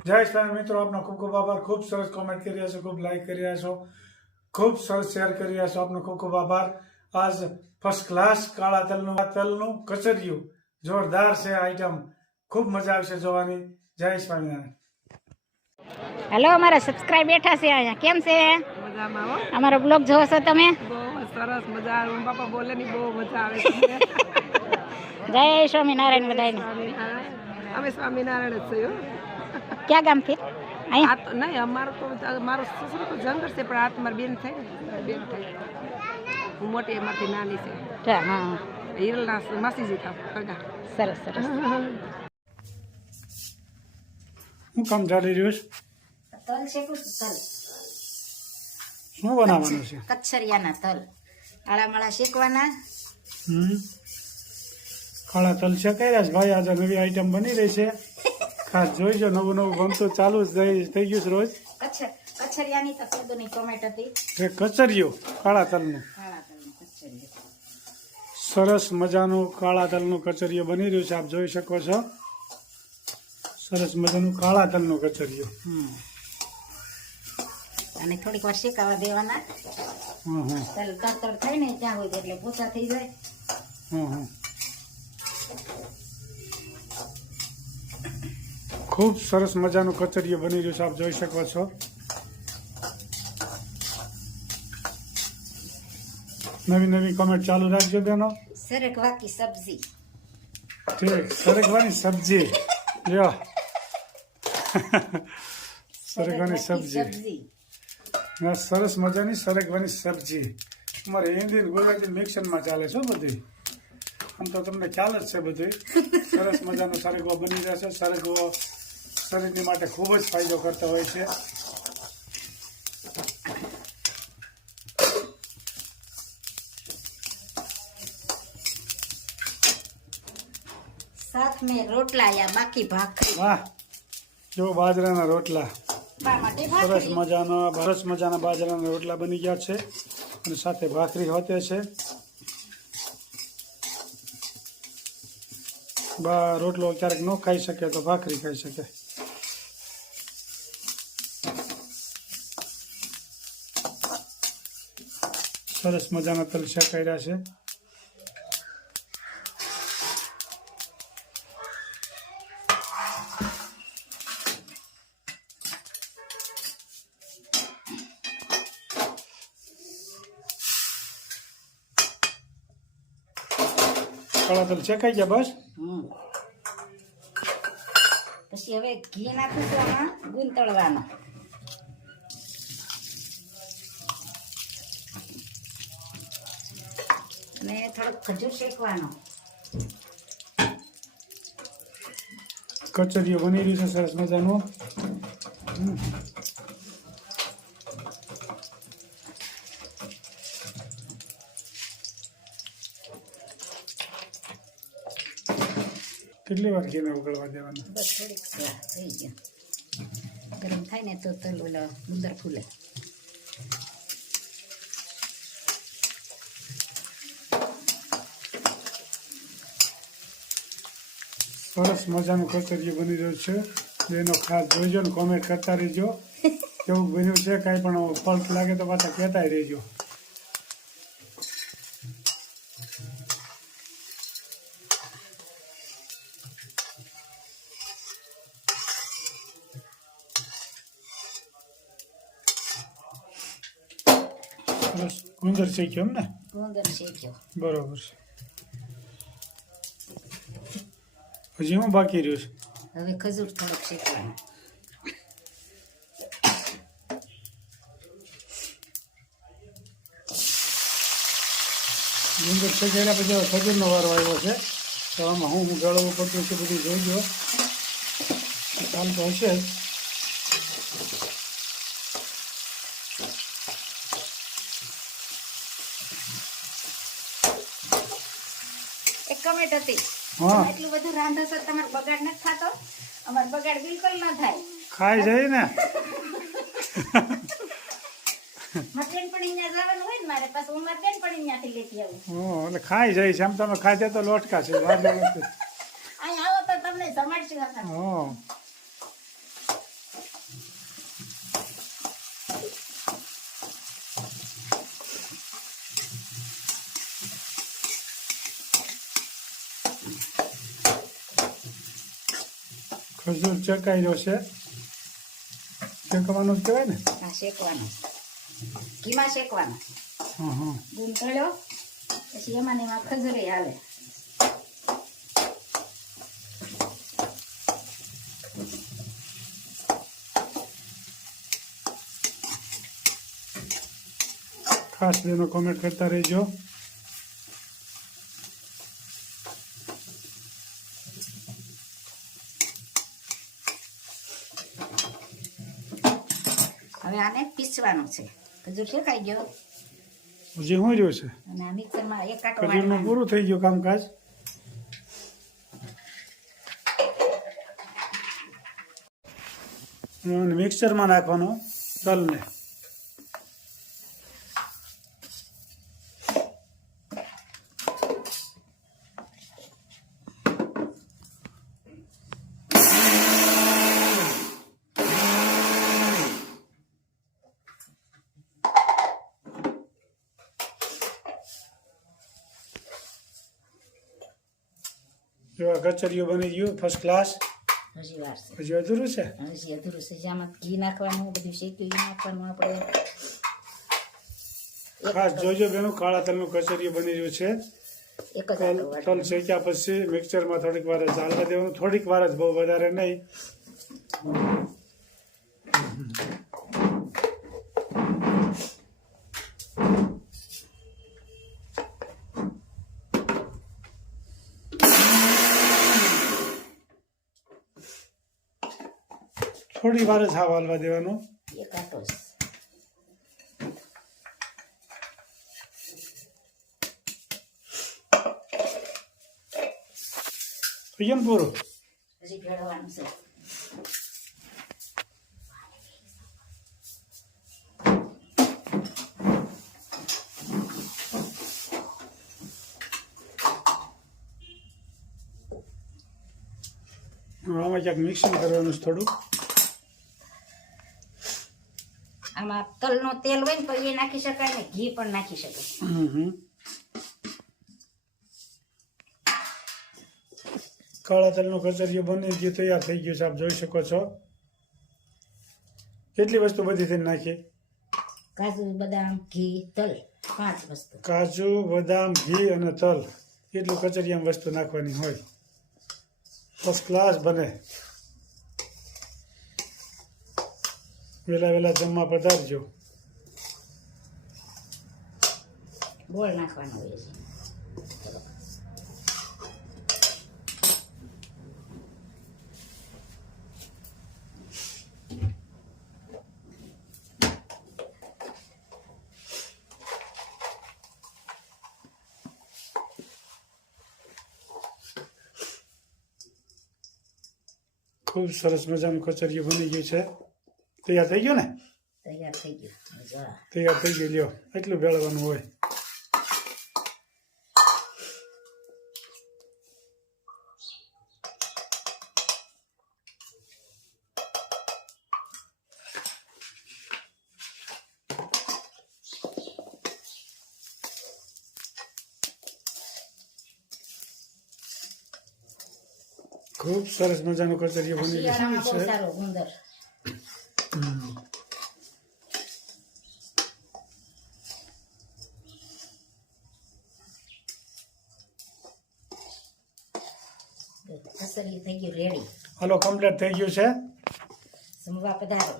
જય સ્વામી મિત્રો આપનો ખૂબ ખૂબ આભાર. ખૂબ સરસ કોમેન્ટ કરી રહ્યા છો ખૂબ લાઈક કરી રહ્યા છો. ખૂબ સરસ શેર કરી રહ્યા છો. આપનો ખૂબ ખૂબ આભાર. આજ ફર્સ્ટ ક્લાસ કાળા તલનું તલનું કચરિયું. જોરદાર છે આઈટમ ખૂબ મજા આવશે જોવાની. જય સ્વામિનારાયણ હેલો અમારા સબસ્ક્રાઇબ બેઠા છે અહીંયા. કેમ છે? અમારો બ્લોગ જોવો છો તમે? સરસ મજા આવે. બાપા બોલે ની બહુ મજા આવે જય સ્વામિનારાયણ બધાને અમે સ્વામિનારાયણ જ છીએ હો. ક્યાં ગામથી? અહીંયા? તો નહીં અમારો તો મારો સસરો તો છે પણ આ તો મારી બેન થઈ બેન થઈ હું મોટી એમાંથી નાની છે. હા હા. હિરલના માસીજી થાવ કગા સરસ સરસ. શું કામ ચાલી રહ્યું છે? તલ શેકું તલ. શું બનાવવાનું છે? કચ્છરિયાના તલ. આળા માળા શેકવાના. હમ. કાળા તલ છે કર્યા છે ભાઈ આજે નવી આઈટમ બની રહી છે. ખાસ જોઈજો નવું નવું ગમતું ચાલુ જ થઈ- ગયું છે રોજ. કચરિયો હતી કાળા તલનું સરસ મજાનું કાળા તલનું કચરિયું બની રહ્યું છે આપ જોઈ શકો છો. સરસ મજાનું કાળા તલનું કચરિયું. હમ. અને થોડીક વાર શેકાવા દેવાના. તલ તરતર થાય ને ત્યાં હોય એટલે પોચા થઈ જાય. હં હં ખૂબ સરસ મજાનું કચરિયું બની રહ્યું છે. આપ જોઈ શકો છો. નવી નવી કોમેન્ટ ચાલુ રાખજો બેનો. સરક વાકી સબ્જી. ઠીક સરગવાની સબ્જી. લ્યો. સરગવાની સબ્જી. સરસ મજાની સરગવાની સબ્જી. અમારે હિન્દી ગુજરાતી મિક્સરમાં ચાલે છે બધી. આમ તો તમને ખ્યાલ જ છે બધી. સરસ મજાનો સરગવો બની રહ્યા છે સરગવો શરીરની માટે ખૂબ જ ફાયદો કરતો હોય છે. સાથ મેં રોટલા યા બાકી ભાખરી. વાહ જો બાજરાના રોટલા. સરસ મજાના સરસ મજાના બાજરાના રોટલા બની ગયા છે અને સાથે ભાખરી હોતે છે. બા રોટલો ક્યારેક ન ખાઈ શકે તો ભાખરી ખાઈ શકે. સરસ મજાના તલ કર્યા છે. કળા તલ શેકાઈ ગયા બસ. પછી હવે ઘી નાખીશું આમાં અને થોડોક ખજૂર શેકવાનો. કચરીઓ બની રહી છે સરસ મજાનું. કેટલી વાર ઘીને ઉકળવા દેવાનું? બસ થોડીક થઈ ગયો. ગરમ થાય ને તો તલ ઓલા ઉંદર ફૂલે. સરસ મજાનું કચરિયું બની રહ્યું છે. એનો ખાસ જોઈજો ને કોમેન્ટ કરતા રહેજો. કેવું બન્યું છે કાંઈ પણ ફોલ્ટ લાગે તો પાછા કહેતા રહેજો. સરસ ગુંદર શેક્યો એમ ને ગુંદર શેક્યો. બરોબર છે. હજી હું બાકી રહ્યું છે હવે ખજૂર થોડોક શેકવાનો ડુંગર શેકેલા પછી ખજૂરનો વારો આવ્યો છે તો આમાં હું હું ગળવું પડતું છે બધું જોઈજો ચાલ તો હશે જ એક કમેન્ટ હતી એટલું બધું રાંધો છો તમારે બગાડ નથી થતો? અમારે બગાડ બિલકુલ ન થાય. ખાઈ જાય ને. મારે પણ અહીંયા જવાનું હોય ને મારે હું મારે બેન પણ અહીંયાથી લેતી આવું. હં, એટલે ખાઈ જાય છે. આમ તમે તો લોટકા છે. અહીંયા આવો તો તમને જમાડશું હં ખજૂર ચકાઈ રહ્યો છે ચકવાનું જ કહેવાય ને હા શેકવાનું ઘીમાં શેકવાનું હા હા ગુમ તળ્યો પછી એમાં એમાં ખજૂરે આવે ખાસ બેનો કોમેન્ટ કરતા રહેજો હવે આને પીસવાનું છે. ખજૂર શેકાઈ ગયો? હજી શું રહ્યું છે. અને આ મિક્સરમાં એક કાંટો ખજૂરનું પૂરું થઈ ગયું કામકાજ. મિક્સરમાં નાખવાનો તલને. જો આ કચરિયું બની ગયું ફર્સ્ટ ક્લાસ હજી વાર છે. હજી અધૂરું છે? હજી અધૂરું છે. જેમાં ઘી નાખવાનું બધું શેકી નાખવાનું આપણે. ખાસ જોજો બેનું કાળા તલનું કચરિયું બની રહ્યું છે. તલ. શેક્યા પછી મિક્સરમાં થોડીક વાર જ ચાલવા દેવાનું. થોડીક વાર જ બહુ વધારે નહીં. થોડી વાર જ હાવ હાલવા દેવાનું. એક આટો થઈ ગયું ને હજી ભેળવવાનું છે. આમાં ક્યાંક મિક્સિંગ કરવાનું છે થોડું આમાં તલનો તેલ હોય ને તો એ નાખી શકાય ને ઘી પણ નાખી શકાય. કાળા તલનું કચરિયું બની ગયું તૈયાર થઈ ગયું છે આપ જોઈ શકો છો. કેટલી વસ્તુ બધી થઈને નાખી? કાજુ બદામ ઘી તલ પાંચ વસ્તુ. કાજુ બદામ ઘી અને તલ. એટલું કચરિયામાં વસ્તુ નાખવાની હોય. ફર્સ્ટ ક્લાસ બને. વહેલા વહેલા જમવા પધારજો. ગોળ નાખવાનો હોય છે. ખૂબ સરસ મજાનું કચરિયું બની ગયું છે. તૈયાર થઈ ગયો ને? તૈયાર થઈ ગયો. તૈયાર થઈ ગયો લ્યો. એટલું ભેળવાનું હોય. ખૂબ સરસ મજાનું કચરિયું બની ગયું છે. કસરી થઈ ગયું રેડી હાલો કમ્પ્લીટ થઈ ગયું છે જમવા પધારો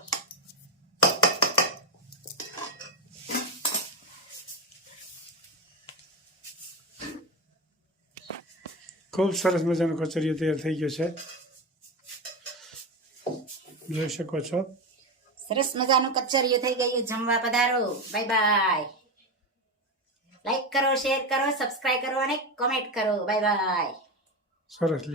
ખૂબ સરસ મજાનું કચરિયું તૈયાર થઈ ગયું છે જોઈ શકો છો સરસ મજાનું કચરિયું થઈ ગયું જમવા પધારો બાય બાય લાઈક કરો શેર કરો સબસ્ક્રાઇબ કરો અને કોમેન્ટ કરો બાય બાય સરસ લ્યો